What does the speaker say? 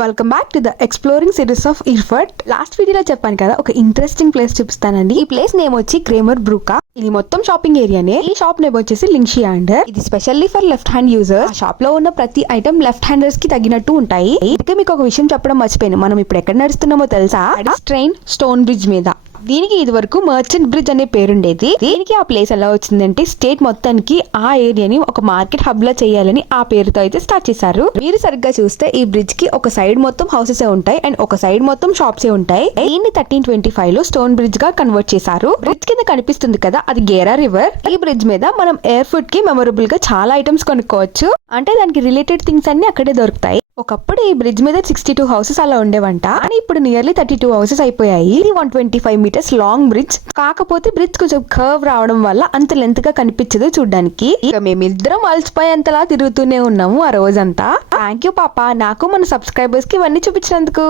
Welcome back to the exploring series of Erfurt last వీడియోలో చెప్పాను కదా ఒక ఇంట్రెస్టింగ్ ప్లేస్ చూపిస్తానండి. ఈ ప్లేస్ నేమ్ వచ్చి క్రేమర్ బ్రూకా ఇది మొత్తం షాపింగ్ ఏరియానే ఈ షాప్ నేమ్ వచ్చేసి లింక్షియా అండ్ ఇది specially for left hand user షాప్లో ఉన్న ప్రతి ఐటమ్ లెఫ్ట్ హ్యాండర్స్కి తగినట్టు ఉంటాయి. ఇక మీకు ఒక విషయం చెప్పడం మర్చిపోయాను. మనం ఇప్పుడు ఎక్కడ నడుస్తున్నామో తెలుసా? ట్రైన్ స్టోన్ బ్రిడ్జ్ మీద. దీనికి ఇది వరకు మర్చెంట్ బ్రిడ్జ్ అనే పేరుండేది. దీనికి ఆ ప్లేస్ ఎలా వచ్చిందంటే స్టేట్ మొత్తానికి ఆ ఏరియాని ఒక మార్కెట్ హబ్ లా చేయాలని ఆ పేరుతో అయితే స్టార్ట్ చేశారు. మీరు సరిగ్గా చూస్తే ఈ బ్రిడ్జ్కి ఒక సైడ్ మొత్తం హౌసెస్ ఉంటాయి అండ్ ఒక సైడ్ మొత్తం షాప్స్ ఉంటాయి. దీన్ని థర్టీన్ ట్వంటీ ఫైవ్లో స్టోన్ బ్రిడ్జ్గా కన్వర్ట్ చేశారు. బ్రిడ్జ్ కింద కనిపిస్తుంది కదా అది గేరా రివర్ ఈ బ్రిడ్జ్ మీద మనం ఎయిర్ ఫుడ్కి మెమొరబుల్గా చాలా ఐటమ్స్ కొనుక్కోవచ్చు. అంటే దానికి రిలేటెడ్ థింగ్స్ అన్ని అక్కడే దొరుకుతాయి. ఒకప్పుడు ఈ బ్రిడ్జ్ మీద సిక్స్టీ టూ హౌసెస్ అలా ఉండేవంట. కానీ ఇప్పుడు నియర్లీ థర్టీ టూ హౌసెస్ అయిపోయాయి. ఇది one twenty five metres long bridge కాకపోతే బ్రిడ్జ్ కొంచెం కర్వ్ రావడం వల్ల అంత లెంత్గా కనిపించదు చూడడానికి. ఇక మేమిద్దరం అలసిపోయేంతలా తిరుగుతూనే ఉన్నాము ఆ రోజంతా. థ్యాంక్ యూ పాప. నాకు మన సబ్స్క్రైబర్స్కి ఇవన్నీ చూపించినందుకు.